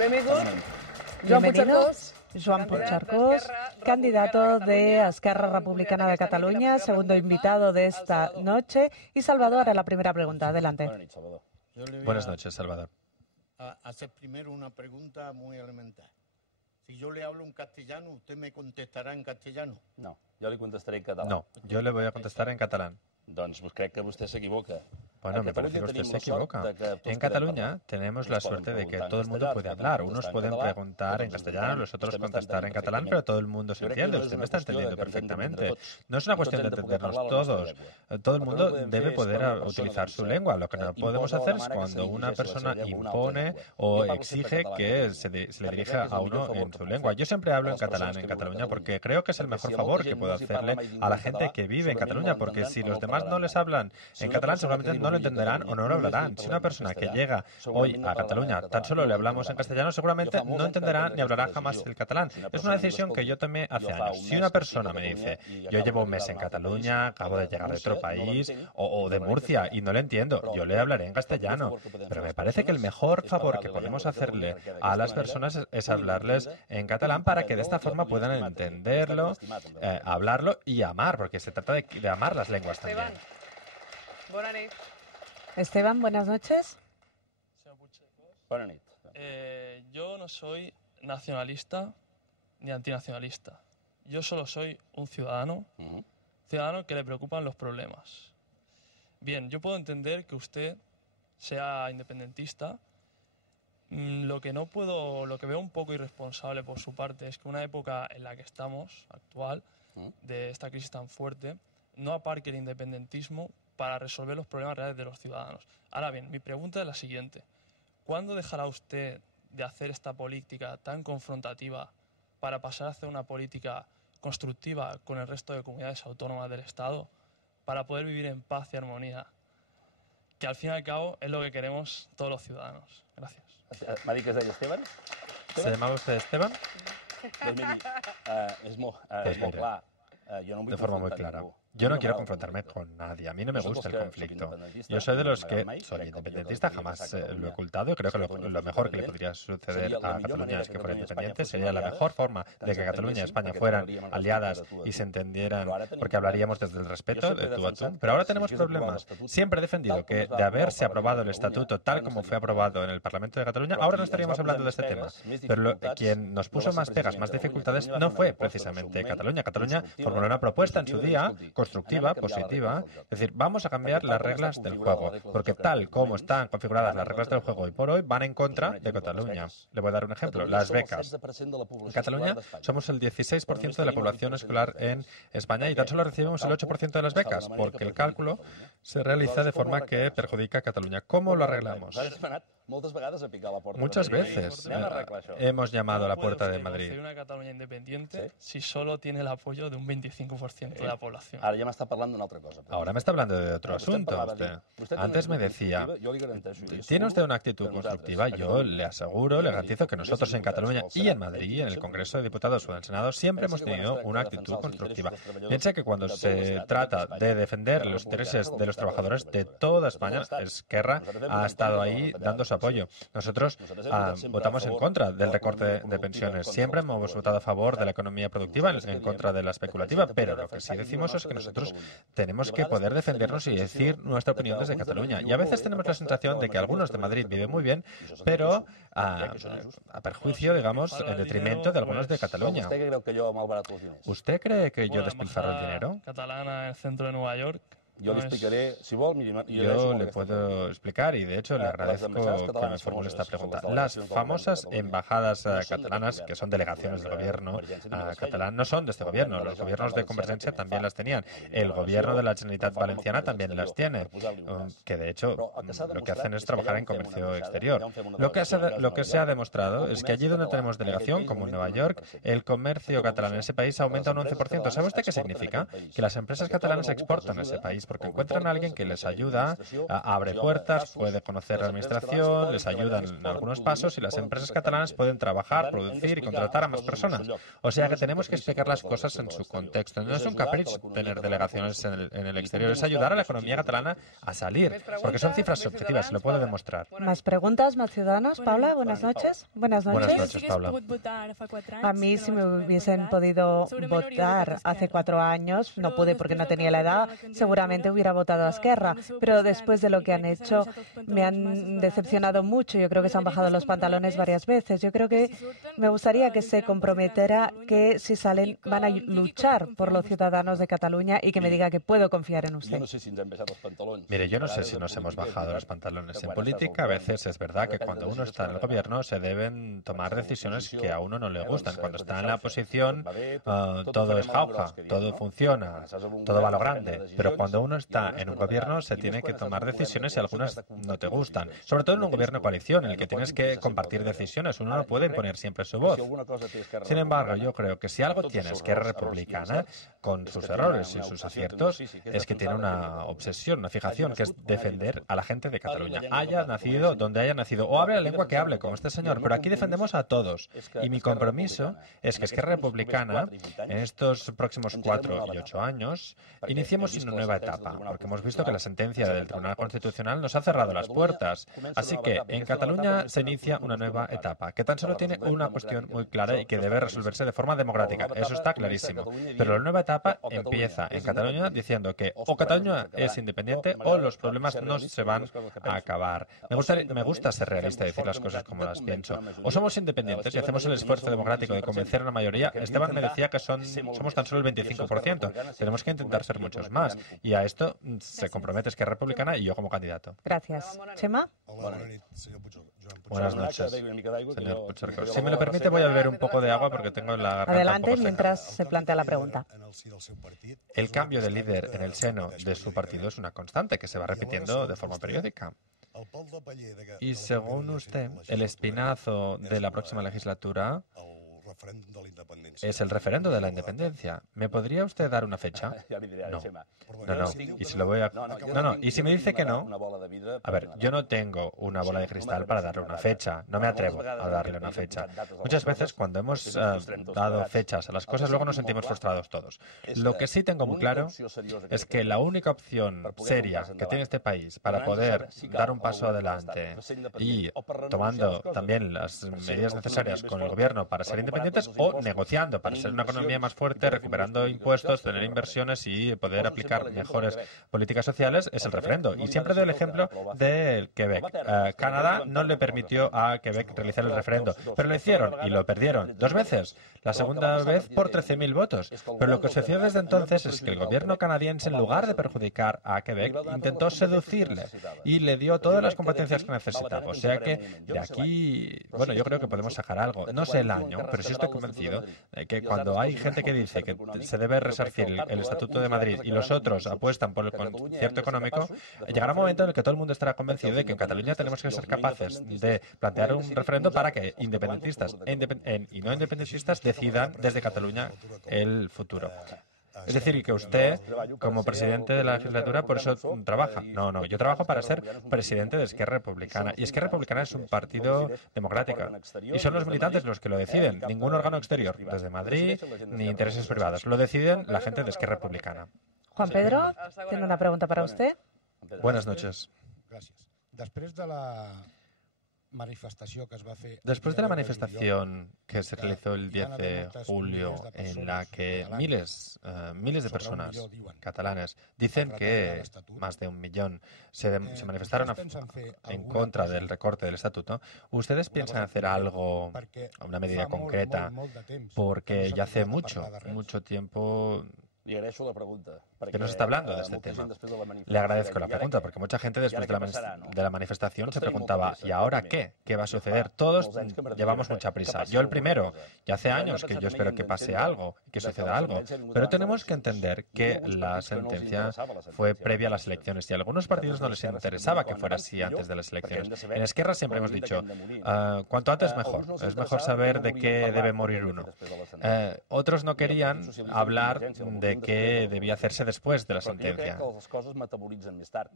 Bienvenido, Joan Puigcercós, candidato de Esquerra Republicana de Cataluña, segundo invitado de esta noche. Y Salvador, a la primera pregunta. Adelante. Buenas noches, Salvador. Hacer primero una pregunta muy elemental. Si yo le hablo en castellano, ¿usted me contestará en castellano? No, jo li contestaré en català. No, yo le voy a contestar en catalán. Doncs crec que vostè s'equivoca. Bueno, me parece que usted se equivoca. En Cataluña tenemos la suerte de que todo el mundo puede hablar. Unos pueden preguntar en castellano, los otros contestar en catalán, pero todo el mundo se entiende. Usted me está entendiendo perfectamente. No es una cuestión de entendernos todos. Todo el mundo debe poder utilizar su lengua. Lo que no podemos hacer es cuando una persona impone o exige que se le dirija a uno en su lengua. Yo siempre hablo en catalán en Cataluña porque creo que es el mejor favor que puedo hacerle a la gente que vive en Cataluña, porque si los demás no les hablan en catalán, seguramente no lo entenderán o no lo hablarán. Si una persona que llega hoy a Cataluña tan solo le hablamos en castellano, seguramente no entenderá ni hablará jamás el catalán. Es una decisión que yo tomé hace años. Si una persona me dice, yo llevo un mes en Cataluña, acabo de llegar de otro país o de Murcia y no le entiendo, yo le hablaré en castellano. Pero me parece que el mejor favor que podemos hacerle a las personas es hablarles en catalán para que de esta forma puedan entenderlo, hablarlo y amar, porque se trata de amar las lenguas también. Esteban, buenas noches. Bona nit. Yo no soy nacionalista ni antinacionalista. Yo solo soy un ciudadano, ciudadano que le preocupan los problemas. Bien, yo puedo entender que usted sea independentista. Lo que veo un poco irresponsable por su parte es que una época en la que estamos, actual, de esta crisis tan fuerte, no aparque el independentismo para resolver los problemas reales de los ciudadanos. Ahora bien, mi pregunta es la siguiente. ¿Cuándo dejará usted de hacer esta política tan confrontativa para pasar a hacer una política constructiva con el resto de comunidades autónomas del Estado para poder vivir en paz y armonía? Que al fin y al cabo es lo que queremos todos los ciudadanos. Gracias. M'ha dit que es deia Esteban? ¿Se llamaba usted Esteban? Doncs miri, és molt clar. Jo no em vull de forma muy clara. Yo no quiero confrontarme con nadie. A mí no me gusta el conflicto. Yo soy de los que soy independentista, jamás lo he ocultado. Creo que lo mejor que le podría suceder a Cataluña es que fuera independiente. Sería la mejor forma de que Cataluña y España fueran aliadas y se entendieran, porque hablaríamos desde el respeto, de tú a tú. Pero ahora tenemos problemas. Siempre he defendido que de haberse aprobado el estatuto tal como fue aprobado en el Parlamento de Cataluña, ahora no estaríamos hablando de este tema. Pero quien nos puso más pegas, más dificultades, no fue precisamente Cataluña. Cataluña formuló una propuesta en su día constructiva, positiva, es decir, vamos a cambiar las reglas del juego, porque tal como están configuradas las reglas del juego hoy por hoy, van en contra de Cataluña. Le voy a dar un ejemplo, las becas. En Cataluña somos el 16% de la población escolar en España y tan solo recibimos el 8% de las becas, porque el cálculo se realiza de forma que perjudica a Cataluña. ¿Cómo lo arreglamos? Muchas veces hemos llamado a la puerta de Madrid. Una Cataluña independiente si solo tiene el apoyo de un 25% de la población. Ahora ya me está hablando de otra cosa. Ahora me está hablando de otro asunto. Antes me decía, ¿tiene usted una actitud constructiva? Yo le aseguro, le garantizo que nosotros en Cataluña y en Madrid, en el Congreso de Diputados o en el Senado, siempre hemos tenido una actitud constructiva. Piensa que cuando se trata de defender los intereses de los trabajadores de toda España, Esquerra ha estado ahí dando su apoyo. Nosotros votamos en contra del recorte de pensiones. Siempre hemos votado a favor de la economía productiva, en contra de la especulativa, pero lo que sí decimos es que nosotros tenemos que poder defendernos y decir nuestra opinión desde Cataluña. Y a veces tenemos la sensación de que algunos de Madrid viven muy bien, pero a perjuicio, digamos, en detrimento de algunos de Cataluña. ¿Usted cree que yo despilfarro el dinero? Catalana en el centro de Nueva York. Yo le explicaré, si vol, yo le puedo explicar y de hecho le agradezco que me formule esta pregunta. Las famosas embajadas catalanas, que son delegaciones del gobierno catalán, no son de este gobierno. Los gobiernos de Convergencia también las tenían. El gobierno de la Generalitat Valenciana también las tiene, que de hecho lo que hacen es trabajar en comercio exterior. Lo que se ha demostrado es que allí donde tenemos delegación, como en Nueva York, el comercio catalán en ese país aumenta un 11%. ¿Sabe usted qué significa? Que las empresas catalanas exportan a ese país. porque encuentran a alguien que les ayuda, abre puertas, puede conocer la administración, les ayuda en algunos pasos y las empresas catalanas pueden trabajar, producir y contratar a más personas. O sea que tenemos que explicar las cosas en su contexto. No es un capricho tener delegaciones en el exterior, es ayudar a la economía catalana a salir, porque son cifras objetivas, se lo puedo demostrar. ¿Más preguntas, más ciudadanos? Paula, buenas noches. Buenas noches. Buenas noches, Paula. A mí, si me hubiesen podido votar hace 4 años, no pude porque no tenía la edad, seguramente hubiera votado a Esquerra, pero después de lo que han hecho, me han decepcionado mucho. Yo creo que se han bajado los pantalones varias veces. Yo creo que me gustaría que se comprometiera que si salen van a luchar por los ciudadanos de Cataluña y que me diga que puedo confiar en usted. Mire, yo no sé si nos hemos bajado los pantalones. En política, a veces es verdad que cuando uno está en el gobierno se deben tomar decisiones que a uno no le gustan. Cuando está en la oposición, todo es jauja, todo funciona, todo va a lo grande. Pero cuando uno está en un gobierno se tiene que tomar decisiones y algunas no te gustan. Sobre todo en un gobierno de coalición, en el que tienes que compartir decisiones. Uno no puede imponer siempre su voz. Sin embargo, yo creo que si algo tiene Esquerra Republicana, con sus errores y sus aciertos, es que tiene una obsesión, una fijación, que es defender a la gente de Cataluña. Haya nacido donde haya nacido, o hable la lengua que hable, como este señor. Pero aquí defendemos a todos. Y mi compromiso es que Esquerra Republicana, en estos próximos 4 y 8 años, iniciemos una nueva etapa, porque hemos visto que la sentencia del Tribunal Constitucional nos ha cerrado las puertas. Así que en Cataluña se inicia una nueva etapa, que tan solo tiene una cuestión muy clara y que debe resolverse de forma democrática. Eso está clarísimo. Pero la nueva etapa empieza en Cataluña diciendo que o Cataluña es independiente o los problemas no se van a acabar. Me gusta ser realista y decir las cosas como las pienso. O somos independientes y hacemos el esfuerzo democrático de convencer a una mayoría. Esteban me decía que somos tan solo el 25%. Tenemos que intentar ser muchos más. Y a esto se compromete Esquerra Republicana y yo como candidato. Gracias. Chema. Buenas noches, señor Puigcercós. Si me lo permite, voy a beber un poco de agua porque tengo la garganta Adelante, un poco seca. mientras se plantea la pregunta. El cambio de líder en el seno de su partido es una constante que se va repitiendo de forma periódica. Y según usted, el espinazo de la próxima legislatura es el referendo de la independencia. ¿Me podría usted dar una fecha? No. Y si lo voy a... No. Y si me dice que no... A ver, yo no tengo una bola de cristal para darle una fecha. No me atrevo a darle una fecha. Muchas veces cuando hemos dado fechas a las cosas, luego nos sentimos frustrados todos. Lo que sí tengo muy claro es que la única opción seria que tiene este país para poder dar un paso adelante y tomando también las medidas necesarias con el gobierno para ser independientes o negociando para ser una economía más fuerte, recuperando impuestos, tener inversiones y poder aplicar mejores políticas sociales, es el referendo. Y siempre doy el ejemplo del Quebec. Canadá no le permitió a Quebec realizar el referendo, pero lo hicieron y lo perdieron 2 veces. La segunda vez por 13.000 votos. Pero lo que sucedió desde entonces es que el gobierno canadiense, en lugar de perjudicar a Quebec, intentó seducirle y le dio todas las competencias que necesitaba. O sea que de aquí, bueno, yo creo que podemos sacar algo. No sé el año, pero sí estoy convencido de que cuando hay gente que dice que se debe resarcir el Estatuto de Madrid y los otros apuestan por el concierto económico, llegará un momento en el que todo el mundo estará convencido de que en Cataluña tenemos que ser capaces de plantear un referendo para que independentistas y no independentistas decidan desde Cataluña el futuro. Es decir, que usted, como presidente de la legislatura, por eso trabaja. No, yo trabajo para ser presidente de Esquerra Republicana. Y Esquerra Republicana es un partido democrático. Y son los militantes los que lo deciden. Ningún órgano exterior, desde Madrid, ni intereses privados. Lo deciden la gente de Esquerra Republicana. Juan Pedro, tiene una pregunta para usted. Buenas noches. Gracias. Después de la manifestación que se realizó el 10 de julio, en la que miles de personas catalanas dicen que más de 1 millón se manifestaron en contra del recorte del estatuto, ¿ustedes piensan hacer algo, una medida concreta? Porque ya hace mucho tiempo que no se está hablando de este tema. Le agradezco la pregunta, porque mucha gente después de la manifestación se preguntaba, ¿y ahora qué? ¿Qué va a suceder? Todos llevamos mucha prisa. Yo el primero, ya hace años que yo espero que pase algo, que suceda algo, pero tenemos que entender que la sentencia fue previa a las elecciones y a algunos partidos no les interesaba que fuera así antes de las elecciones. En Esquerra siempre hemos dicho, cuanto antes mejor. Es mejor saber de qué debe morir uno. Otros no querían hablar de qué debía hacerse después de la sentencia.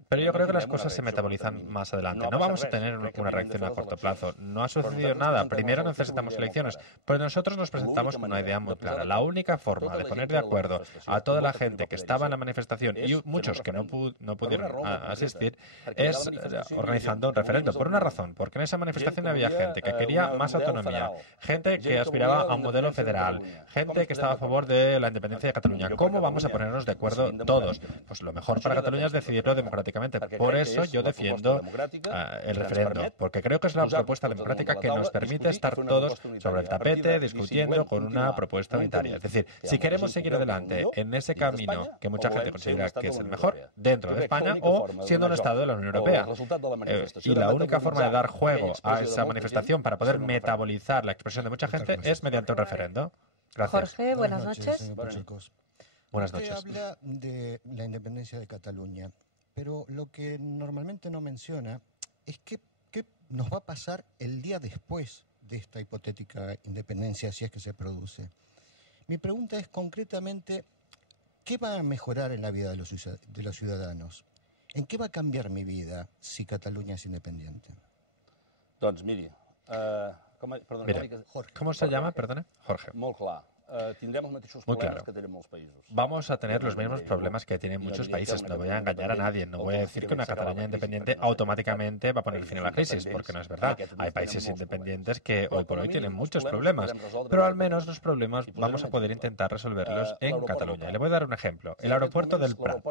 Pero yo creo que las cosas se metabolizan más adelante. No vamos a tener una reacción a corto plazo. No ha sucedido nada. Primero necesitamos elecciones, pero nosotros nos presentamos con una idea muy clara. La única forma de poner de acuerdo a toda la gente que estaba en la manifestación y muchos que no pudieron asistir es organizando un referéndum. Por una razón, porque en esa manifestación había gente que quería más autonomía, gente que aspiraba a un modelo federal, gente que estaba a favor de la independencia de Cataluña. ¿Cómo vamos a ponernos de acuerdo todos? Pues lo mejor para Cataluña es decidirlo democráticamente. Por eso yo defiendo el referéndum, porque creo que es la propuesta democrática que nos permite estar todos sobre el tapete discutiendo con una propuesta unitaria. Es decir, si queremos seguir adelante en ese camino que mucha gente considera que es el mejor dentro de España o siendo un Estado de la Unión Europea. Y la única forma de dar juego a esa manifestación para poder metabolizar la expresión de mucha gente es mediante un referendo. Gracias. Jorge, buenas noches. Buenas noches. Usted habla de la independencia de Cataluña, pero lo que normalmente no menciona es qué nos va a pasar el día después de esta hipotética independencia, si es que se produce. Mi pregunta es concretamente, ¿qué va a mejorar en la vida de los ciudadanos? ¿En qué va a cambiar mi vida si Cataluña es independiente? Mire, ¿cómo se llama? Perdone. Jorge. Muy claro. Vamos a tener los mismos problemas que tienen muchos países. No voy a engañar a nadie. No voy a decir que una Cataluña independiente automáticamente va a poner fin a la crisis, porque no es verdad. Hay países independientes que hoy por hoy tienen muchos problemas, pero al menos los problemas vamos a poder intentar resolverlos en Cataluña. Le voy a dar un ejemplo. El aeropuerto del Prat.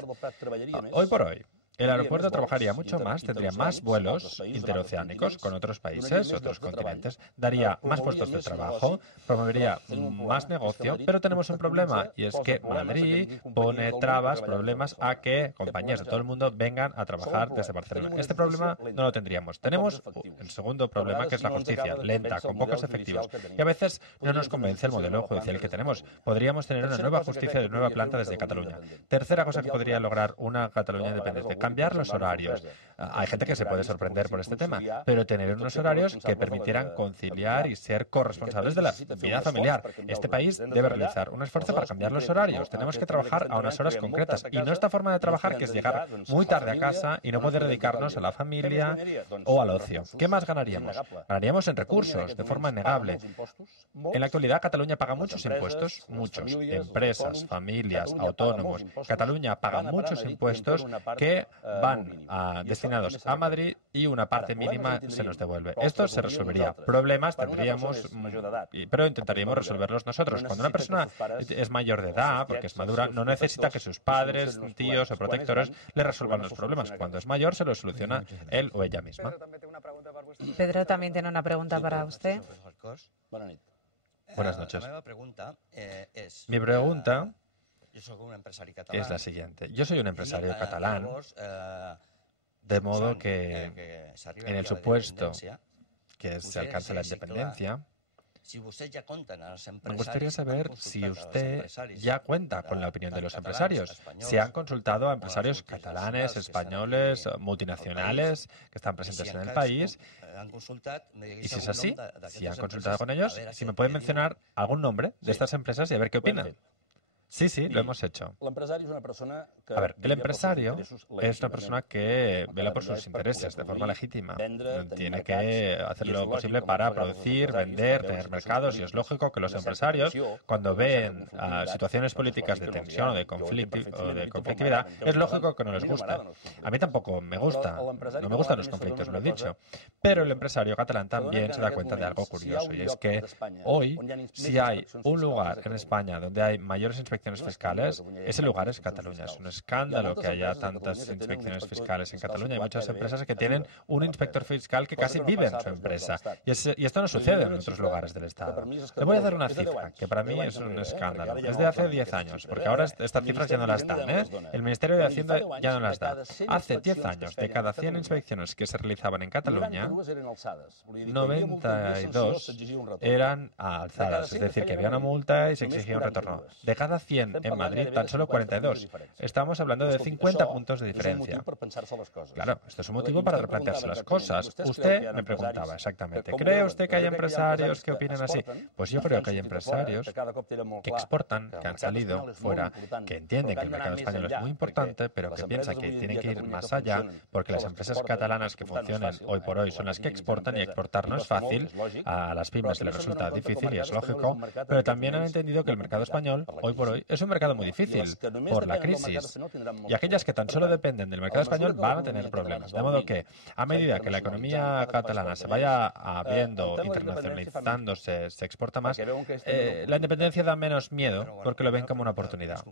Hoy por hoy, el aeropuerto trabajaría mucho más, tendría más vuelos interoceánicos con otros países, otros continentes, daría más puestos de trabajo, promovería más negocio, pero tenemos un problema y es que Madrid pone trabas, problemas a que compañías de todo el mundo vengan a trabajar desde Barcelona. Este problema no lo tendríamos. Tenemos el segundo problema, que es la justicia, lenta, con pocos efectivos. Y a veces no nos convence el modelo judicial que tenemos. Podríamos tener una nueva justicia de nueva planta desde Cataluña. Tercera cosa que podría lograr una Cataluña independiente: cambiar los horarios. Hay gente que se puede sorprender por este tema, pero tener unos horarios que permitieran conciliar y ser corresponsables de la vida familiar. Este país debe realizar un esfuerzo para cambiar los horarios. Tenemos que trabajar a unas horas concretas y no esta forma de trabajar que es llegar muy tarde a casa y no poder dedicarnos a la familia o al ocio. ¿Qué más ganaríamos? Ganaríamos en recursos, de forma innegable. En la actualidad, Cataluña paga muchos impuestos, muchos. Empresas, familias, autónomos. Cataluña paga muchos impuestos que van destinados a Madrid y una parte mínima se nos devuelve. Esto se resolvería. Problemas tendríamos, pero intentaríamos resolverlos nosotros. Cuando una persona es mayor de edad, porque es madura, no necesita que sus padres, tíos o protectores le resuelvan los problemas. Cuando es mayor, se los soluciona él o ella misma. Pedro también tiene una pregunta para usted. Buenas noches. Mi pregunta es la siguiente. Yo soy un empresario catalán, de modo que en el supuesto que se alcance la independencia, me gustaría saber si usted ya cuenta con la opinión de los empresarios. ¿Se han consultado a empresarios catalanes, españoles, multinacionales que están presentes en el país? Y si es así, si han consultado con ellos, si me pueden mencionar algún nombre de estas empresas y a ver qué opinan. Sí, lo hemos hecho. A ver, el empresario es una persona que vela por sus intereses de forma legítima. Tiene que hacer lo posible para producir, vender, tener mercados, y es lógico que los empresarios, cuando ven situaciones políticas de tensión o de conflictividad, es lógico que no les guste. A mí tampoco me gusta, no me gustan los conflictos, lo he dicho. Pero el empresario catalán también se da cuenta de algo curioso, y es que hoy, si hay un lugar en España donde hay mayores inspecciones fiscales, ese lugar es Cataluña. Es un escándalo que haya tantas inspecciones fiscales en Cataluña. Hay muchas empresas que tienen un inspector fiscal que casi vive en su empresa. Y esto no sucede en otros lugares del Estado. Le voy a dar una cifra que para mí es un escándalo. Es de hace 10 años, porque ahora estas cifras ya no las dan, ¿eh? El Ministerio de Hacienda ya no las da. Hace 10 años, de cada 100 inspecciones que se realizaban en Cataluña, 92 eran alzadas. Es decir, que había una multa y se exigía un retorno. De cada 100 100 en Madrid, tan solo 42. Estamos hablando de 50 puntos de diferencia. Claro, esto es un motivo para replantearse las cosas. Usted me preguntaba exactamente, ¿cree usted que hay empresarios que opinan así? Pues yo creo que hay empresarios que exportan, que han salido fuera, que entienden que el mercado español es muy importante, pero que piensan que tienen que ir más allá, porque las empresas catalanas que funcionan hoy por hoy son las que exportan, y exportar no es fácil, a las pymes les resulta difícil y es lógico, pero también han entendido que el mercado español hoy por hoy es un mercado muy difícil por la crisis, y aquellas que tan solo dependen del mercado español van a tener problemas. De modo que, a medida que la economía catalana se vaya abriendo, internacionalizándose, se exporta más, la independencia da menos miedo porque lo ven como una oportunidad.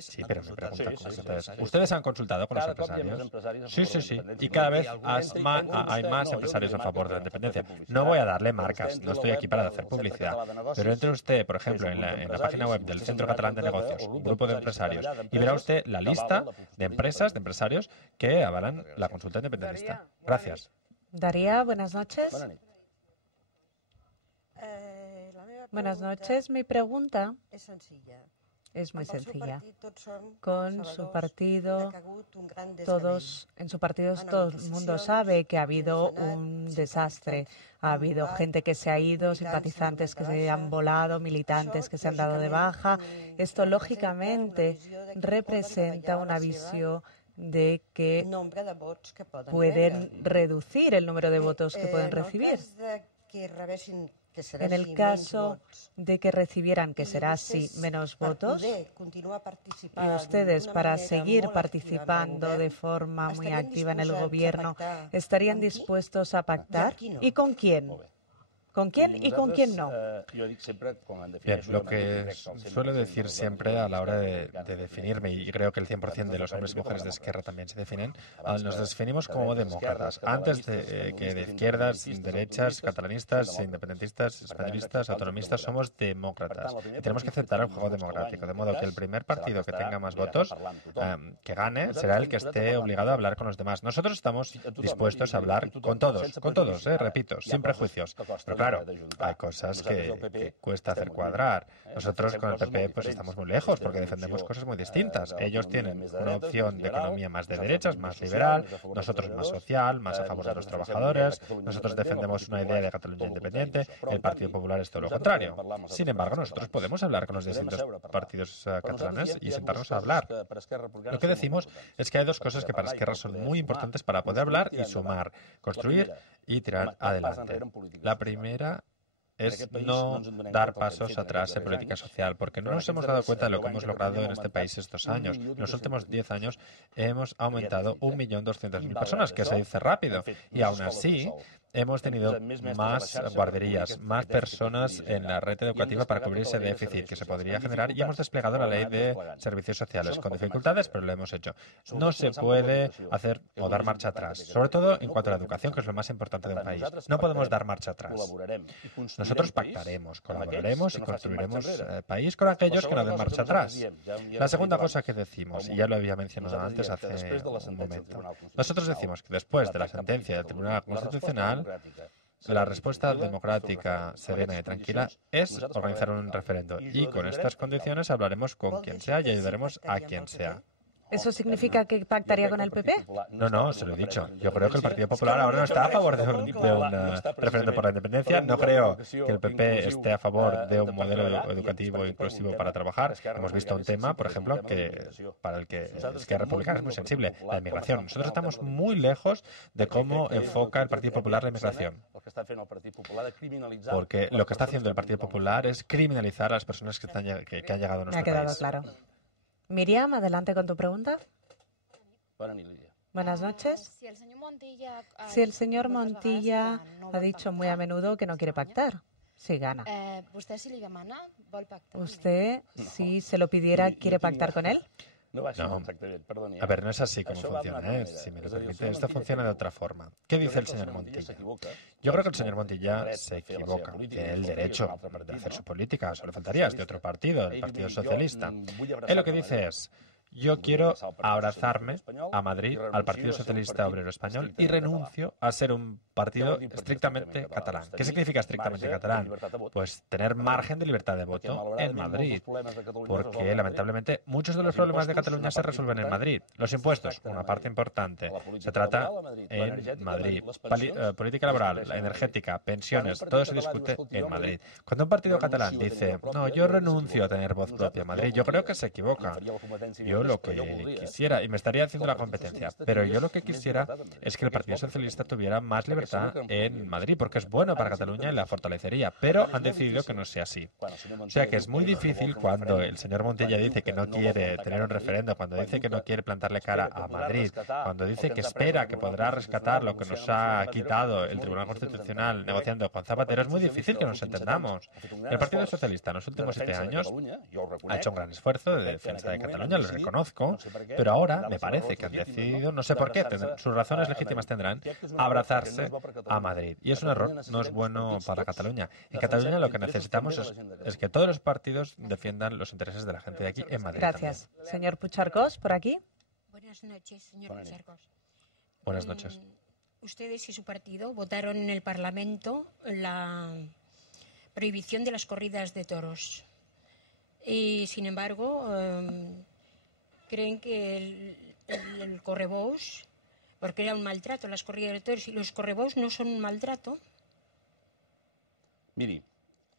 Sí, pero mi pregunta concreta es, ¿ustedes han consultado con los empresarios? Sí, sí, sí. Y cada vez hay más empresarios a favor de la independencia. No voy a darle marcas, no estoy aquí para hacer publicidad. Pero entre usted, por ejemplo, en la página web del Centro Catalán de Negocios, un grupo de empresarios, y verá usted la lista de empresas, de empresarios que avalan la consulta independentista. Gracias. Daría, buenas noches. Buenas noches. Mi pregunta es muy sencilla. Con su partido, en su partido todo el mundo sabe que ha habido un desastre. Ha habido gente que se ha ido, simpatizantes que se han volado, militantes que se han dado de baja. Esto, lógicamente, representa una visión de que pueden reducir el número de votos que pueden recibir. En el caso de que recibieran, que será así, menos votos, y ustedes, para seguir participando de forma muy activa en el gobierno, ¿estarían dispuestos a pactar? ¿Y con quién? ¿Con quién y con quién no? Bien, lo que suelo decir siempre a la hora de definirme, y creo que el 100% de los hombres y mujeres de Esquerra también se definen, nos definimos como demócratas. Antes de que de izquierdas, derechas, catalanistas, independentistas, españolistas, autonomistas, somos demócratas. Y tenemos que aceptar el juego democrático. De modo que el primer partido que tenga más votos, que gane, será el que esté obligado a hablar con los demás. Nosotros estamos dispuestos a hablar con todos, repito, sin prejuicios. Pero claro, hay cosas que cuesta hacer cuadrar. Nosotros con el PP pues estamos muy lejos porque defendemos cosas muy distintas. Ellos tienen una opción de economía más de derechas, más liberal, nosotros más social, más a favor de los trabajadores, nosotros defendemos una idea de Cataluña independiente, el Partido Popular es todo lo contrario. Sin embargo, nosotros podemos hablar con los distintos partidos catalanes y sentarnos a hablar. Lo que decimos es que hay dos cosas que para Esquerra son muy importantes para poder hablar y sumar, construir y tirar adelante. La primera es no dar pasos atrás en política social, porque no nos hemos dado cuenta de lo que hemos logrado en este país estos años. En los últimos 10 años hemos aumentado 1.200.000 personas, que se dice rápido, y aún así hemos tenido más guarderías, más personas en la red educativa para cubrir ese déficit que se podría generar, y hemos desplegado la ley de servicios sociales con dificultades, pero lo hemos hecho. No se puede hacer o dar marcha atrás, sobre todo en cuanto a la educación, que es lo más importante de un país. No podemos dar marcha atrás. Nosotros pactaremos, colaboraremos y construiremos país con aquellos que no den marcha atrás. La segunda cosa que decimos, y ya lo había mencionado antes hace un momento, nosotros decimos que después de la sentencia del Tribunal Constitucional, la respuesta democrática, serena y tranquila es organizar un referendo. Y con estas condiciones hablaremos con quien sea y ayudaremos a quien sea. ¿Eso significa que pactaría con el PP? No, se lo he dicho. Yo creo que el Partido Popular ahora no está a favor de un referendo por la independencia. No creo que el PP esté a favor de un modelo educativo inclusivo para trabajar. Hemos visto un tema, por ejemplo, para el que Esquerra Republicana es muy sensible, la inmigración. Nosotros estamos muy lejos de cómo enfoca el Partido Popular la inmigración. Porque lo que está haciendo el Partido Popular es criminalizar a las personas que han llegado a nuestro país. Me ha quedado claro. Miriam, adelante con tu pregunta. Buenas noches. Si el señor Montilla ha dicho muy a menudo que no quiere pactar, si gana. ¿Usted, si se lo pidiera, quiere pactar con él? No. A ver, no es así como funciona, si me lo permite. Esto funciona de otra forma. ¿Qué dice el señor Montilla? Yo creo que el señor Montilla se equivoca. Tiene el derecho de hacer su política. Solo faltaría, es de otro partido, el Partido Socialista. Él lo que dice es: Yo quiero abrazarme a Madrid, al Partido Socialista Obrero Español, y renuncio a ser un partido estrictamente catalán. ¿Qué significa estrictamente catalán? Pues tener margen de libertad de voto en Madrid, porque lamentablemente muchos de los problemas de Cataluña se resuelven en Madrid. Los impuestos, una parte importante, se trata en Madrid. Política laboral, la energética, pensiones, todo se discute en Madrid. Cuando un partido catalán dice, no, yo renuncio a tener voz propia en Madrid, yo creo que se equivoca. Yo lo que quisiera, y me estaría haciendo la competencia, pero yo lo que quisiera es que el Partido Socialista tuviera más libertad en Madrid, porque es bueno para Cataluña y la fortalecería, pero han decidido que no sea así. O sea que es muy difícil cuando el señor Montilla dice que no quiere tener un referendo, cuando dice que no quiere plantarle cara a Madrid, cuando dice que espera que podrá rescatar lo que nos ha quitado el Tribunal Constitucional negociando con Zapatero, es muy difícil que nos entendamos. El Partido Socialista en los últimos 7 años ha hecho un gran esfuerzo de defensa de Cataluña, lo reconozco, pero ahora me parece que han decidido, no sé por qué, sus razones legítimas tendrán, abrazarse a Madrid. Y es un error, no es bueno para Cataluña. En Cataluña lo que necesitamos es que todos los partidos defiendan los intereses de la gente de aquí en Madrid. Gracias. También. Señor Puigcercós, por aquí. Buenas noches, señor Puigcercós. Buenas noches. Ustedes y su partido votaron en el Parlamento la prohibición de las corridas de toros. Y, sin embargo, creen que el correbous, porque era un maltrato las corridas de toros, y los correbous no son un maltrato. Miri,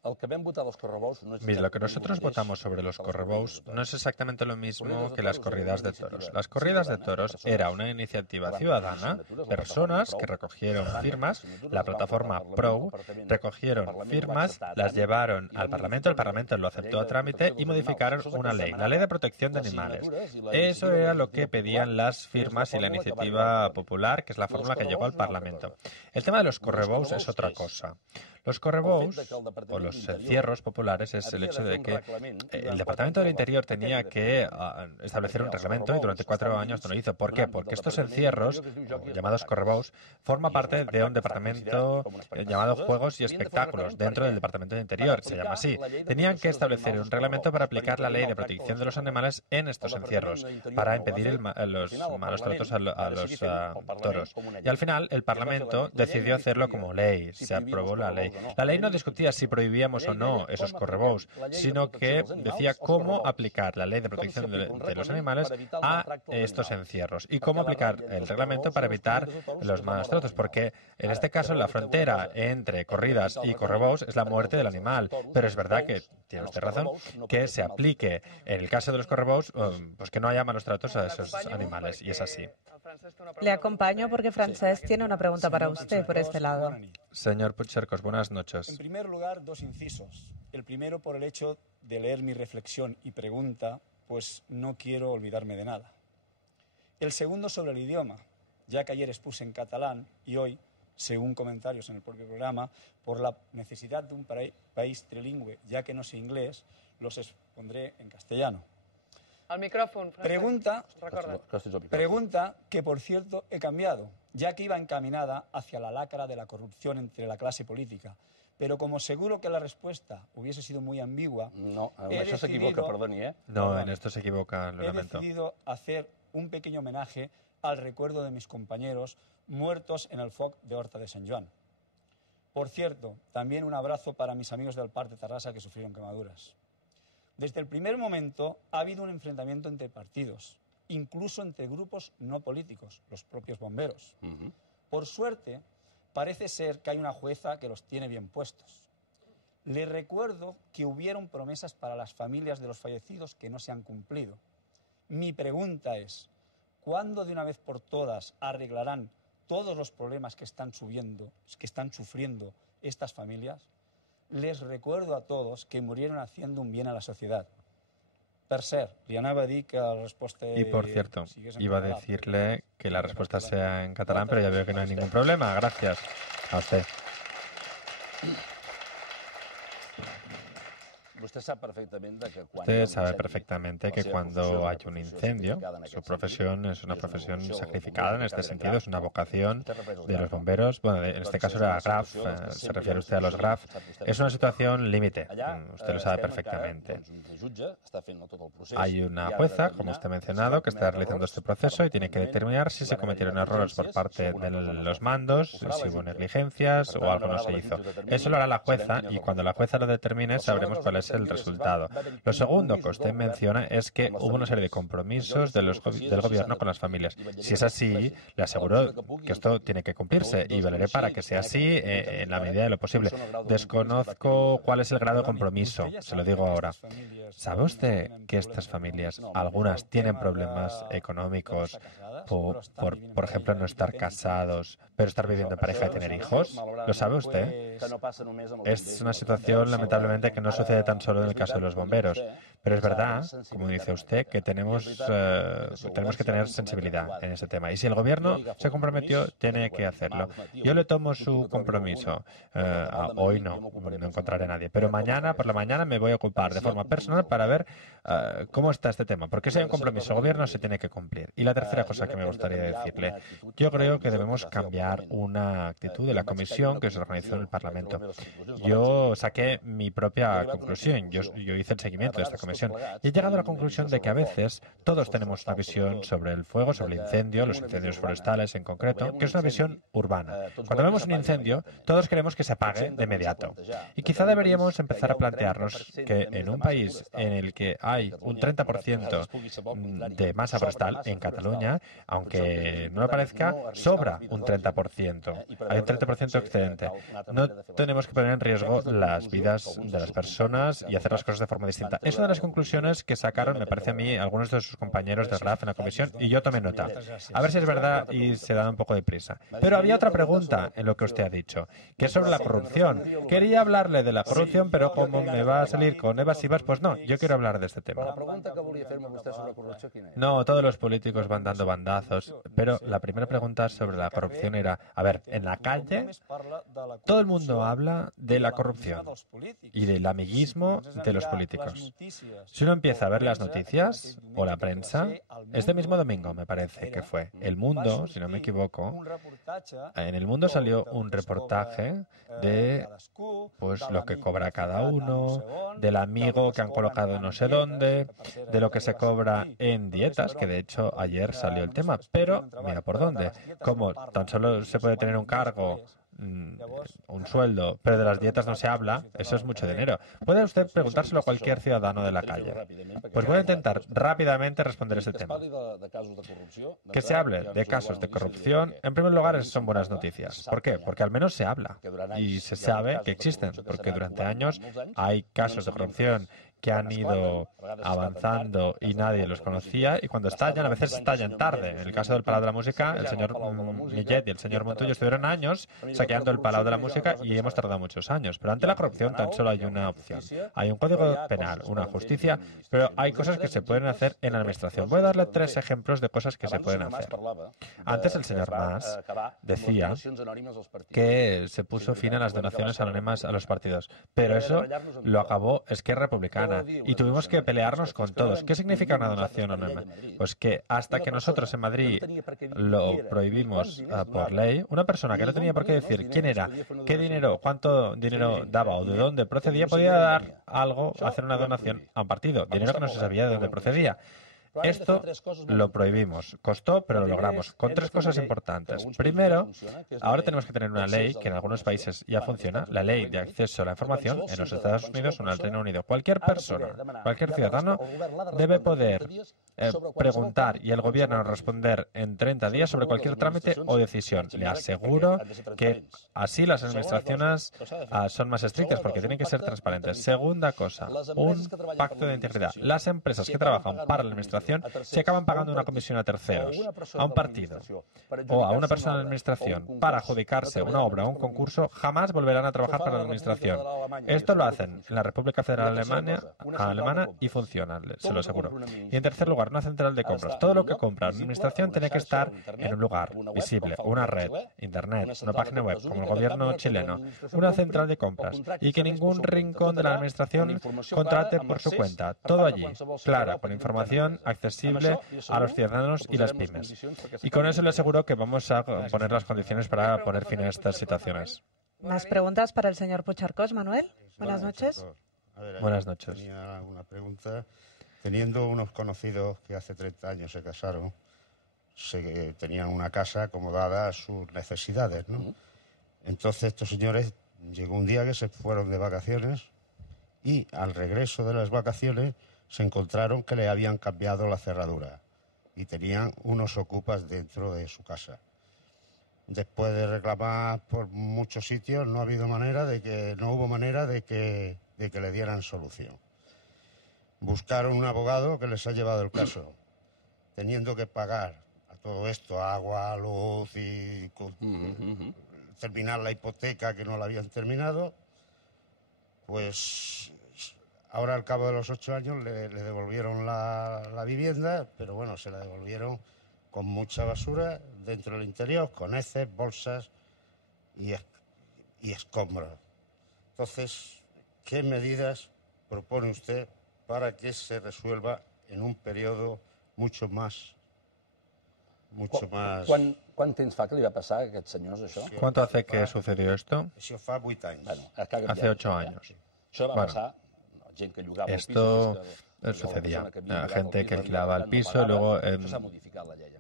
lo que nosotros votamos sobre los correbous no es exactamente lo mismo que las corridas de toros. Las corridas de toros era una iniciativa ciudadana, personas que recogieron firmas, la plataforma PRO recogieron firmas, las llevaron al Parlamento, el Parlamento lo aceptó a trámite y modificaron una ley, la Ley de Protección de Animales. Eso era lo que pedían las firmas y la iniciativa popular, que es la fórmula que llegó al Parlamento. El tema de los correbous es otra cosa. Los correbous, o los cierros populares, es el hecho de que el Departamento del Interior tenía que establecer un reglamento y durante 4 años no lo hizo. ¿Por qué? Porque estos encierros, llamados correbous, forman parte de un departamento llamado Juegos y Espectáculos, dentro del Departamento del Interior, se llama así. Tenían que establecer un reglamento para aplicar la Ley de Protección de los Animales en estos encierros, para impedir los malos tratos a los toros. Y al final, el Parlamento decidió hacerlo como ley, se aprobó la ley. La ley no discutía si prohibíamos o no esos correbous, sino que decía cómo aplicar la Ley de Protección de los Animales a estos encierros y cómo aplicar el reglamento para evitar los malos tratos, porque en este caso la frontera entre corridas y correbous es la muerte del animal, pero es verdad que, tiene usted razón, que se aplique en el caso de los correbous, pues que no haya malos tratos a esos animales, y es así. Le acompaño porque Francesc tiene una pregunta para usted por este lado. Señor Puigcercós, buenas noches. En primer lugar, 2 incisos. El primero por el hecho de leer mi reflexión y pregunta, pues no quiero olvidarme de nada. El segundo sobre el idioma, ya que ayer expuse en catalán y hoy, según comentarios en el propio programa, por la necesidad de un país trilingüe, ya que no sé inglés, los expondré en castellano. Al micrófono. Pregunta que, por cierto, he cambiado, ya que iba encaminada hacia la lacra de la corrupción entre la clase política. Pero como seguro que la respuesta hubiese sido muy ambigua... No, eso se equivoca, perdoni, ¿eh? No, en esto se equivoca, lo lamento. He decidido hacer un pequeño homenaje al recuerdo de mis compañeros muertos en el foc de Horta de Sant Joan. Por cierto, también un abrazo para mis amigos del Parc de Terrassa que sufrieron quemaduras. Desde el primer momento ha habido un enfrentamiento entre partidos, incluso entre grupos no políticos, los propios bomberos. Por suerte, parece ser que hay una jueza que los tiene bien puestos. Les recuerdo que hubieron promesas para las familias de los fallecidos que no se han cumplido. Mi pregunta es, ¿cuándo de una vez por todas arreglarán todos los problemas que están sufriendo estas familias? Les recuerdo a todos que murieron haciendo un bien a la sociedad. Per cert, li anava a dir que la respuesta... Y por cierto, iba a decirle que la respuesta sea en catalán, pero ya veo que no hay ningún problema. Gracias a usted. Usted sabe perfectamente que cuando hay un incendio, su profesión es una profesión sacrificada en este sentido, es una vocación de los bomberos. Bueno, en este caso era GRAF, se refiere usted a los GRAF. Es una situación límite, usted lo sabe perfectamente. Hay una jueza, como usted ha mencionado, que está realizando este proceso y tiene que determinar si se cometieron errores por parte de los mandos, si hubo negligencias o algo no se hizo. Eso lo hará la jueza y cuando la jueza lo determine sabremos cuál es el resultado. Lo segundo que usted menciona es que hubo una serie de compromisos del gobierno con las familias. Si es así, le aseguro que esto tiene que cumplirse y velaré para que sea así en la medida de lo posible. Desconozco cuál es el grado de compromiso, se lo digo ahora. ¿Sabe usted que estas familias, algunas tienen problemas económicos por ejemplo, no estar casados, pero estar viviendo en pareja y tener hijos? ¿Lo sabe usted? Es una situación, lamentablemente, que no sucede tan solo en el caso de los bomberos. Pero es verdad, como dice usted, que tenemos que tener sensibilidad en ese tema. Y si el gobierno se comprometió, tiene que hacerlo. Yo le tomo su compromiso. Hoy no encontraré a nadie. Pero mañana, por la mañana, me voy a ocupar de forma personal para ver cómo está este tema. Porque si hay un compromiso, el gobierno se tiene que cumplir. Y la tercera cosa que me gustaría decirle, yo creo que debemos cambiar una actitud de la comisión que se organizó en el Parlamento. Yo saqué mi propia conclusión, yo hice el seguimiento de esta comisión y he llegado a la conclusión de que a veces todos tenemos una visión sobre el fuego, sobre el incendio, los incendios forestales en concreto, que es una visión urbana. Cuando vemos un incendio, todos queremos que se apague de inmediato. Y quizá deberíamos empezar a plantearnos que en un país en el que hay un 30% de masa forestal, en Cataluña, aunque no me parezca, sobra un 30%. Hay un 30% excedente. No tenemos que poner en riesgo las vidas de las personas y hacer las cosas de forma distinta. Es una de las conclusiones que sacaron, me parece a mí, algunos de sus compañeros del GRAF en la comisión y yo tomé nota. A ver si es verdad y se da un poco de prisa. Pero había otra pregunta en lo que usted ha dicho, que es sobre la corrupción. Quería hablarle de la corrupción, pero como me va a salir con evasivas, pues no, yo quiero hablar de este tema. No, todos los políticos van dando bandazos, pero la primera pregunta sobre la corrupción era, a ver, en la calle todo el mundo habla de la corrupción y del amiguismo de los políticos. Si uno empieza a ver las noticias o la prensa, este mismo domingo me parece que fue El Mundo, si no me equivoco, en El Mundo salió un reportaje de pues lo que cobra cada uno, del amigo que han colocado no sé dónde, de lo que se cobra en dietas, que de hecho ayer salió el tema, pero mira por dónde, como tan solo se puede tener un cargo, un sueldo, pero de las dietas no se habla, eso es mucho dinero. Puede usted preguntárselo a cualquier ciudadano de la calle. Pues voy a intentar rápidamente responder ese tema. Que se hable de casos de corrupción, en primer lugar, son buenas noticias. ¿Por qué? Porque al menos se habla y se sabe que existen, porque durante años hay casos de corrupción que han ido avanzando y nadie los conocía, y cuando estallan, a veces estallan tarde. En el caso del Palau de la Música, el señor Millet y el señor Montullo estuvieron años saqueando el Palau de la Música y hemos tardado muchos años. Pero ante la corrupción tan solo hay una opción. Hay un código penal, una justicia, pero hay cosas que se pueden hacer en la administración. Voy a darle 3 ejemplos de cosas que se pueden hacer. Antes el señor Mas decía que se puso fin a las donaciones anónimas a los partidos, pero eso lo acabó Esquerra Republicana. Y tuvimos que pelearnos con todos. ¿Qué significa una donación anónima? Pues que hasta que nosotros en Madrid lo prohibimos por ley, una persona que no tenía por qué decir quién era, qué dinero, cuánto dinero daba o de dónde procedía, podía dar algo, hacer una donación a un partido. Dinero que no se sabía de dónde procedía. Esto lo prohibimos. Costó, pero lo logramos. Con 3 cosas importantes. Primero, ahora tenemos que tener una ley que en algunos países ya funciona, la ley de acceso a la información en los Estados Unidos o en el Reino Unido. Cualquier persona, cualquier ciudadano debe poder preguntar y el gobierno responder en 30 días sobre cualquier trámite o decisión. Le aseguro que así las administraciones son más estrictas porque tienen que ser transparentes. Segunda cosa, un pacto de integridad. Las empresas que trabajan para la administración se acaban pagando una comisión a terceros, a un partido o a una persona de la administración para adjudicarse una obra o un concurso, jamás volverán a trabajar para la administración. Esto lo hacen en la República Federal Alemana y funciona, se lo aseguro. Y en tercer lugar, lugar, una central de compras. Todo lo que compra la administración tiene que estar en un lugar visible, una red, internet, una página web, como el gobierno chileno, una central de compras, y que ningún rincón de la administración contrate por su cuenta. Todo allí, clara, con información accesible a los ciudadanos y las pymes. Y con eso le aseguro que vamos a poner las condiciones para poner fin a estas situaciones. ¿Más preguntas para el señor Puigcercós, Manuel? Buenas noches. Buenas noches. Tenía una pregunta. Teniendo unos conocidos que hace 30 años se casaron, tenían una casa acomodada a sus necesidades, ¿no? Entonces estos señores, llegó un día que se fueron de vacaciones y al regreso de las vacaciones se encontraron que le habían cambiado la cerradura y tenían unos ocupas dentro de su casa. Después de reclamar por muchos sitios, no hubo manera de que le dieran solución. Buscaron un abogado que les ha llevado el caso, teniendo que pagar a todo esto, agua, luz y terminar la hipoteca que no la habían terminado. Pues ahora al cabo de los 8 años le devolvieron la vivienda, pero bueno, se la devolvieron con mucha basura dentro del interior, con heces, bolsas y escombros. Entonces, ¿qué medidas propone usted para que se resuelva en un periodo mucho más... ¿Cuánto temps fa que li va passar a aquests senyors, això? ¿Cuánto hace que sucedió esto? Això fa 8 anys. Bueno, hace 8 años. Això va passar, gent que llogava el pis... Esto sucedía. La gente que alquilaba el piso, luego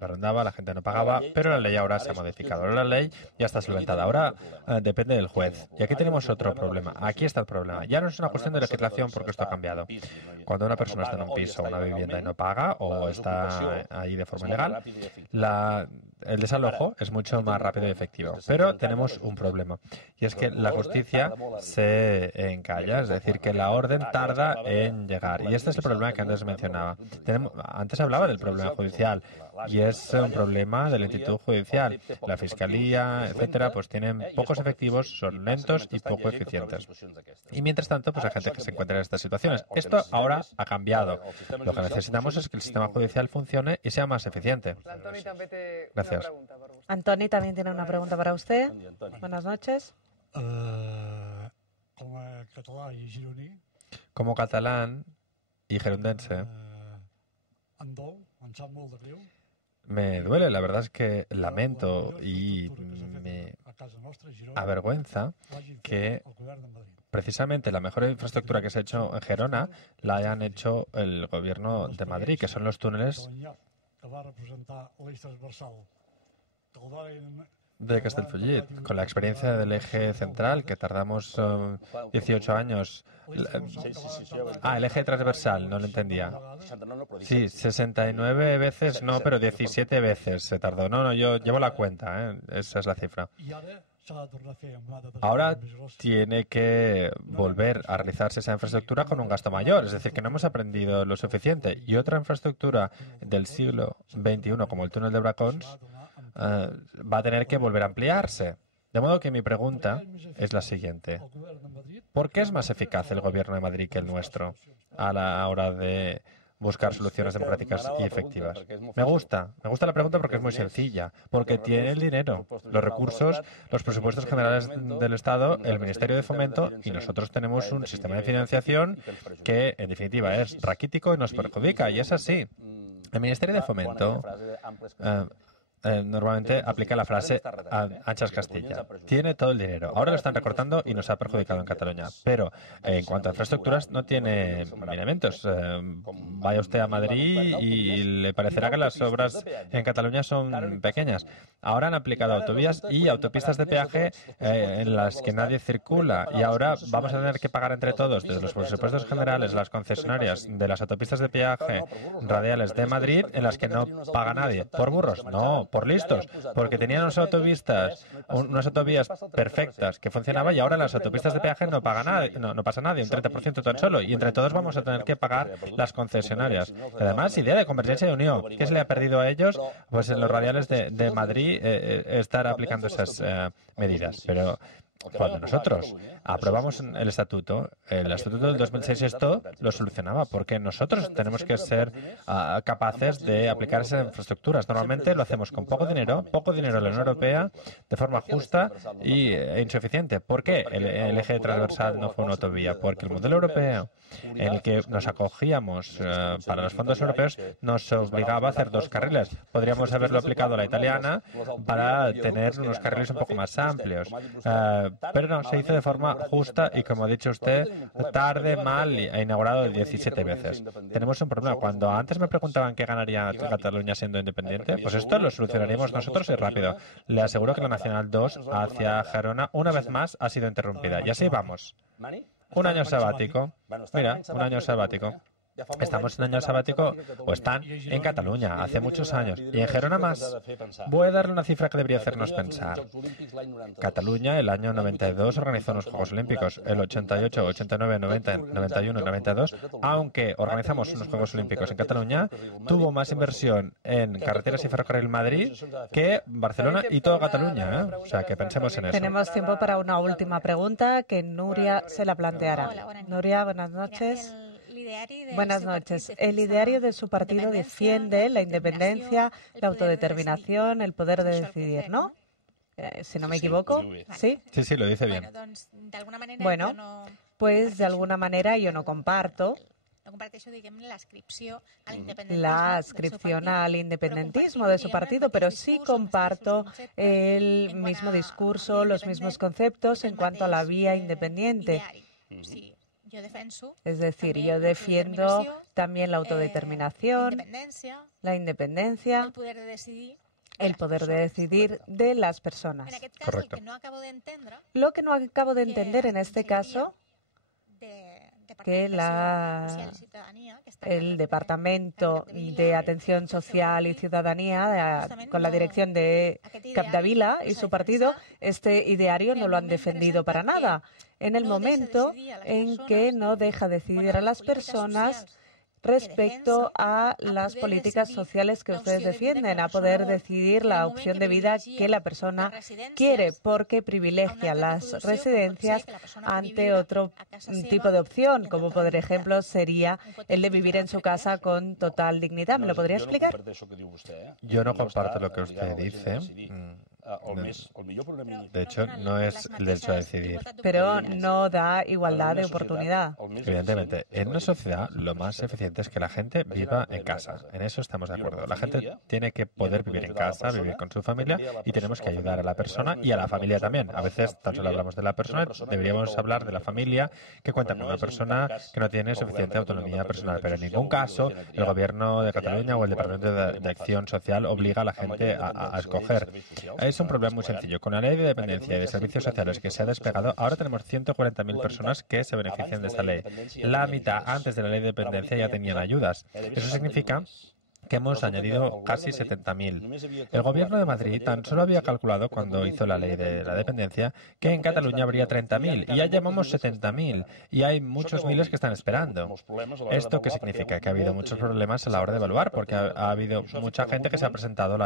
arrendaba, la gente no pagaba, pero la ley ahora se ha modificado. Ahora la ley ya está solventada. Ahora depende del juez. Y aquí tenemos otro problema. Aquí está el problema. Ya no es una cuestión de legislación porque esto ha cambiado. Cuando una persona está en un piso o una vivienda y no paga o está ahí de forma ilegal, el desalojo es mucho más rápido y efectivo. Pero tenemos un problema. Y es que la justicia se encalla, es decir, que la orden tarda en llegar. Y este es el problema que antes mencionaba. Antes hablaba del problema judicial. Y es un problema de lentitud judicial. La fiscalía, etcétera, pues tienen pocos efectivos, son lentos y poco eficientes. Y mientras tanto, pues hay gente que se encuentra en estas situaciones. Esto ahora ha cambiado. Lo que necesitamos es que el sistema judicial funcione y sea más eficiente. Gracias. Antoni también tiene una pregunta para usted. Buenas noches. Como catalán y gerundense, me duele, la verdad es que lamento y me avergüenza que precisamente la mejor infraestructura que se ha hecho en Gerona la hayan hecho el gobierno de Madrid, que son los túneles de Castellfollit, con la experiencia del eje central, que tardamos 18 años. El eje transversal, no lo entendía. Sí, 69 veces no, pero 17 veces se tardó. No, yo llevo la cuenta, esa es la cifra. Ahora tiene que volver a realizarse esa infraestructura con un gasto mayor, es decir, que no hemos aprendido lo suficiente. Y otra infraestructura del siglo XXI, como el túnel de Bracons, va a tener que volver a ampliarse. De modo que mi pregunta es la siguiente. ¿Por qué es más eficaz el gobierno de Madrid que el nuestro a la hora de buscar soluciones democráticas y efectivas? Me gusta la pregunta porque es muy sencilla, porque tiene el dinero, los recursos, los presupuestos generales del Estado, el Ministerio de Fomento, y nosotros tenemos un sistema de financiación que, en definitiva, es raquítico y nos perjudica, y es así. El Ministerio de Fomento normalmente aplica la frase anchas Castilla. Tiene todo el dinero. Ahora lo están recortando y nos ha perjudicado en Cataluña. Pero en cuanto a infraestructuras no tiene lineamientos. Vaya usted a Madrid y le parecerá que las obras en Cataluña son pequeñas. Ahora han aplicado autovías y autopistas de peaje en las que nadie circula. Y ahora vamos a tener que pagar entre todos, desde los presupuestos generales, las concesionarias de las autopistas de peaje radiales de Madrid, en las que no paga nadie. ¿Por burros? No, por listos, porque tenían unas autovías perfectas que funcionaban y ahora en las autopistas de peaje no pasa nadie, un 30% tan solo, y entre todos vamos a tener que pagar las concesionarias. Además, idea de Convergencia y Unión, ¿qué se le ha perdido a ellos? Pues en los radiales de Madrid estar aplicando esas medidas. Pero Cuando nosotros aprobamos el estatuto del 2006 esto lo solucionaba, porque nosotros tenemos que ser capaces de aplicar esas infraestructuras. Normalmente lo hacemos con poco dinero en la Unión Europea, de forma justa e insuficiente. ¿Por qué el eje transversal no fue una autovía? Porque el modelo europeo en el que nos acogíamos para los fondos europeos nos obligaba a hacer 2 carriles. Podríamos haberlo aplicado a la italiana para tener unos carriles un poco más amplios. Pero no, se hizo de forma justa y, como ha dicho usted, tarde, mal e inaugurado 17 veces. Tenemos un problema. Cuando antes me preguntaban qué ganaría Cataluña siendo independiente, pues esto lo solucionaríamos nosotros y rápido. Le aseguro que la Nacional 2 hacia Gerona, una vez más, ha sido interrumpida. Y así vamos. Un año sabático. Mira, un año sabático. Estamos en año sabático, o están en Cataluña, hace muchos años, y en Gerona más. Voy a darle una cifra que debería hacernos pensar. Cataluña, el año 92, organizó unos Juegos Olímpicos. El 88, 89, 90, 91, 92, aunque organizamos unos Juegos Olímpicos en Cataluña, tuvo más inversión en carreteras y ferrocarril Madrid que Barcelona y toda Cataluña, ¿eh? O sea, que pensemos en eso. Tenemos tiempo para una última pregunta que Nuria se la planteará. Nuria, buenas noches. Buenas noches. El ideario de su partido defiende la independencia, la autodeterminación, el poder de decidir, ¿no? Si no me equivoco, ¿sí? Sí, lo dice bien. Bueno, pues de alguna manera yo no comparto la adscripción al independentismo de su partido, pero sí comparto el mismo discurso, los mismos conceptos en cuanto a la vía independiente. Es decir, yo defiendo también la autodeterminación, la independencia, el poder de decidir de las personas. Correcto. Lo que no acabo de entender en este caso, que el Departamento de Atención Social y Ciudadanía, con la dirección de Capdevila y su partido, este ideario no lo han defendido para nada. En el momento en que no deja decidir a las personas respecto a las políticas sociales que ustedes defienden, a poder decidir la opción de vida que la persona quiere, porque privilegia las residencias ante otro tipo de opción, como por ejemplo sería el de vivir en su casa con total dignidad. ¿Me lo podría explicar? Yo no comparto lo que usted dice. De hecho, no es el derecho a decidir. Pero no da igualdad de oportunidad. Evidentemente, en una sociedad lo más eficiente es que la gente viva en casa. En eso estamos de acuerdo. La gente tiene que poder vivir en casa, vivir con su familia, y tenemos que ayudar a la persona y a la familia también. A veces tan solo hablamos de la persona, deberíamos hablar de la familia que cuenta con una persona que no tiene suficiente autonomía personal. Pero en ningún caso el Gobierno de Cataluña o el Departamento de Acción Social obliga a la gente a escoger. Es un problema muy sencillo. Con la ley de dependencia y de servicios sociales que se ha despegado, ahora tenemos 140.000 personas que se benefician de esta ley. La mitad, antes de la ley de dependencia, ya tenían ayudas. Eso significa que hemos añadido casi 70.000. El Gobierno de Madrid tan solo había calculado, cuando hizo la ley de la dependencia, que en Cataluña habría 30.000 y ya llevamos 70.000 y hay muchos miles que están esperando. ¿Esto qué significa? Que ha habido muchos problemas a la hora de evaluar, porque ha habido mucha gente que se ha presentado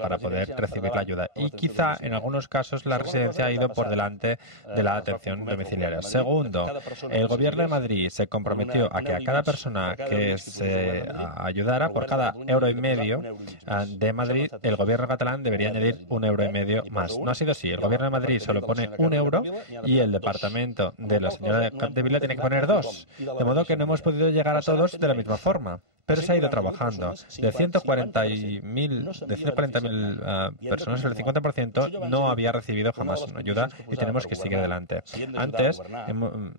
para poder recibir la ayuda y quizá en algunos casos la residencia ha ido por delante de la atención domiciliaria. Segundo, el Gobierno de Madrid se comprometió a que a cada persona que se ayudara, por cada €1,50 de Madrid, el Gobierno catalán debería añadir €1,50 más. No ha sido así. El Gobierno de Madrid solo pone €1 y el departamento de la señora Capdevila tiene que poner 2. De modo que no hemos podido llegar a todos de la misma forma. Pero se ha ido trabajando. De 140.000 personas, el 50% no había recibido jamás una ayuda y tenemos que seguir adelante. Antes hemos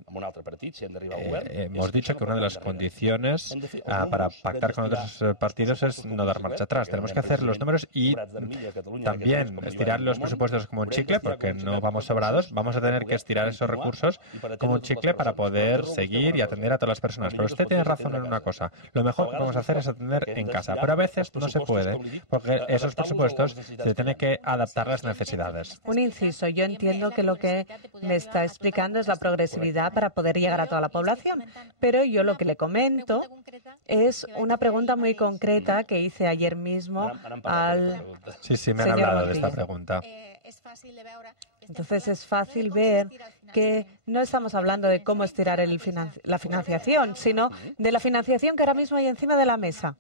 dicho que una de las condiciones para pactar con otros partidos es no dar marcha atrás. Tenemos que hacer los números y también estirar los presupuestos como un chicle, porque no vamos sobrados. Vamos a tener que estirar esos recursos como un chicle para poder seguir y atender a todas las personas. Pero usted tiene razón en una cosa. Lo mejor que podemos hacer es atender en casa. Pero a veces no se puede, porque esos presupuestos se tienen que adaptar a las necesidades. Un inciso. Yo entiendo que lo que me está explicando es la progresividad para poder llegar a toda la población. Pero yo lo que le comento es una pregunta muy concreta que hice ayer mismo al Sí, me han hablado de esta pregunta. Entonces es fácil ver que no estamos hablando de cómo estirar la financiación, sino de la financiación que ahora mismo hay encima de la mesa.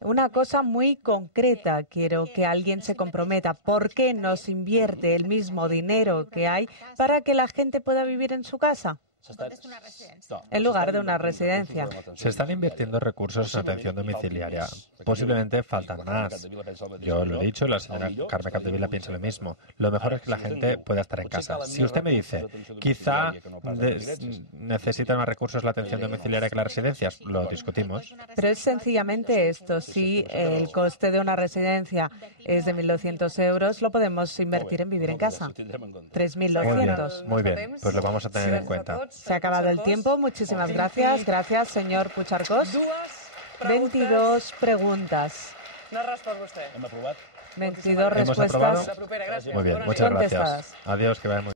Una cosa muy concreta, quiero que alguien se comprometa. ¿Por qué no se invierte el mismo dinero que hay para que la gente pueda vivir en su casa? En lugar de una residencia. Se están invirtiendo recursos en atención domiciliaria. Posiblemente faltan más. Yo lo he dicho, la señora Carme Capdevila piensa lo mismo. Lo mejor es que la gente pueda estar en casa. Si usted me dice, quizá necesitan más recursos la atención domiciliaria que las residencias, lo discutimos. Pero es sencillamente esto. Si el coste de una residencia es de 1.200 euros, lo podemos invertir en vivir en casa. 3.200. Muy bien, pues lo vamos a tener en cuenta. Se ha acabado el tiempo. Muchísimas gracias. Gracias, señor Puigcercós. 22 preguntas. 22 respuestas. Muy bien, muchas gracias. Adiós, que vaya muy bien.